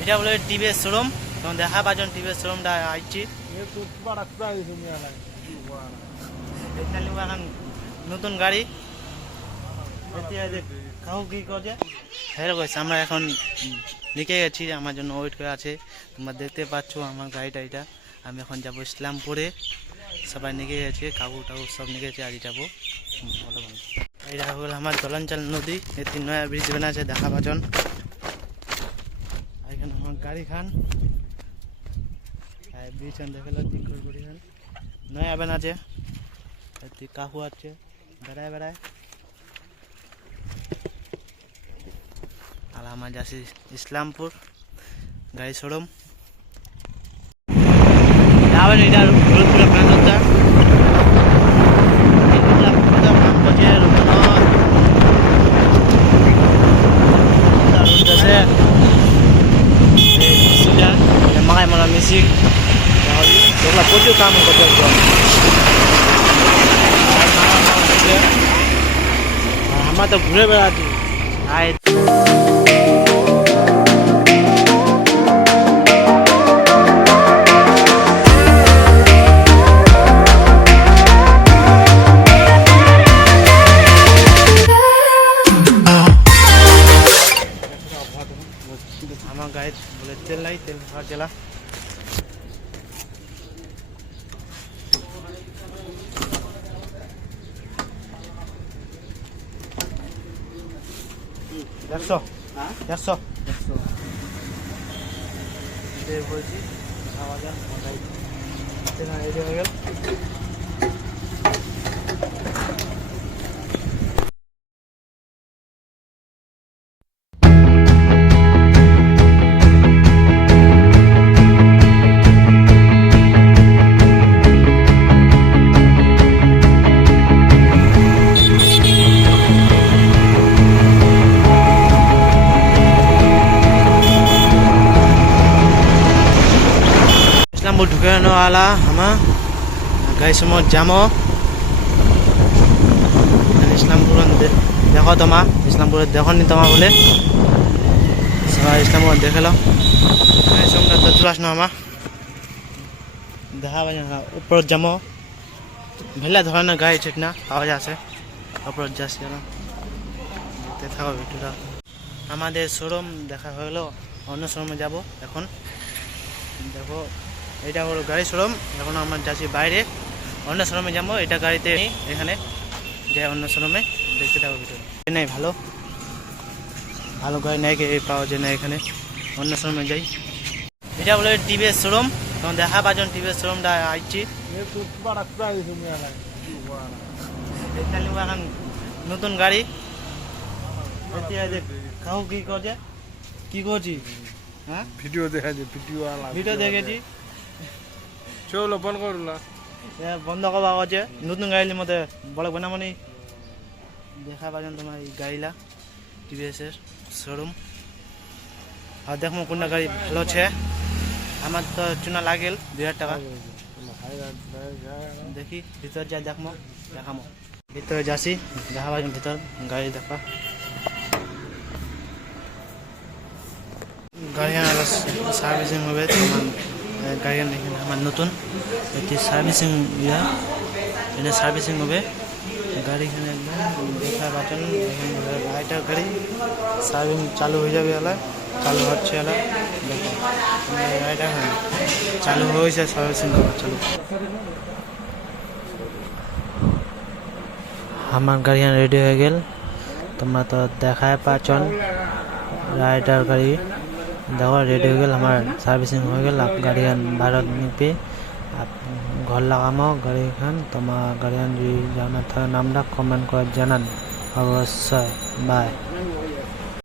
এটা বলে TVS showroom. তখন দেখা পাচ্ছেন টিভিএস শোরুমটা আইছি। এখন নতুন গাড়ি কাউ কি করছে হ্যাঁ কইছে আমরা এখন লিখে গেছি, আমার জন্য ওয়েট করে আছে। তোমরা দেখতে পাচ্ছ আমার গাড়িটা এটা। আমি এখন যাবো ইসলামপুরে, সবাই নিয়ে গেছে, কাকু টাকু সব নিয়ে গেছে, আজ যাবো। এটা হল আমার দলাঞ্চল নদী, এটি নয়া ব্রিজ বানা আছে দেখা পাচ্ছেন। এখানে আমার গাড়ি খান ব্রিজ দেখলো ঠিক করে খান নয়া বানা আছে, এটি কাকু আছে বেড়ায় বেড়ায়। আর আমার যাচ্ছি ইসলামপুর গাড়ি শোরুম। যাবেন এটা রোদপুরে প্রাণটা মাখায় মারা মিশিং প্রচুর কাম করতে আমরা তো ঘুরে বেড়াচ্ছি। আমার গায়ে বলে তেল নাই, তেল খাওয়ার জেলা। একশো একশো বলছি খাওয়া যাক রেডি হয়ে গেল। इस्लामपुर ढुकाने वाला हम गाड़ी समोर जामो। इस्लामपुर देखो तमा इस्लामपुर देखो नहीं तमा बोले सब इस्लामपुर देख लो। गाड़ी समोर तो चलास ना हम देखा ऊपर जामो भेला धरना गाड़ी छिटना आवाज आसे ऊपर जासी देखा ভিডিওটা। আমাদের শোরুম দেখা হলো, অন্য শোরুমে যাব এখন। দেখো এটা হলো গাড়ি শোরুম, এখন আমরা যাচ্ছি বাইরে অন্য শোরুমে যাবো। এটা গাড়িতে এখানে যে অন্য শোরুমে দেখতে থাকবো ভিডিও। নাই ভালো ভালো গাড়ি নাই পাওয়া যায় না, এখানে অন্য শোরুমে যাই। এটা বলে টিভিএস শোরুম, তখন দেখা পাচ্ছেন টিভিএস শোরুমটা আইছি। এখন নতুন গাড়ি কাকু কি করছে কি করছি হ্যাঁ ভিডিও দেখাচ্ছি ভিডিও দেখেছি। চলো বন্ধ করলা বন্ধ করবা আছে নতুন গাড়ির মধ্যে বড় বানামনি দেখা পাচ্ছেন তোমার এই গাড়িলা টিভিএস এর শোরুম। আর দেখো কোনটা গাড়ি ভালো আছে, আমার তো চুনা লাগেল 2000 টাকা। দেখি ভিতর যাই দেখমো দেখামো, ভিতরে যাচ্ছি দেখা পাচ্ছেন ভিতর গাড়ি দেখা। গাড়ি সার্ভিসিং হবে তোমার গাড়ি আমার নতুন এটি সার্ভিসিং এটা সার্ভিসিং হবে গাড়িখানে একদম দেখা পাচ্ছেন। এখানে গাড়িটার গাড়ি সার্ভিসিং চালু হয়ে যাবে, এলা চালু হচ্ছে এলা দেখো গাড়িটা চালু হয়েছে সার্ভিসিং চালু। আমার গাড়ি রেডি হয়ে গেল, তোমরা তো দেখায় পাচ্ছেন রাইডার গাড়ি দেখো রেডি হয়ে গেল। আমার সার্ভিসিং হয়ে গেল, গাড়ি ভারত নিপে ঘর লাগামো গাড়িখান। তোমার গাড়ি যদি জানার থাকে নামটা কমেন্ট করে জানান অবশ্যই। বাই।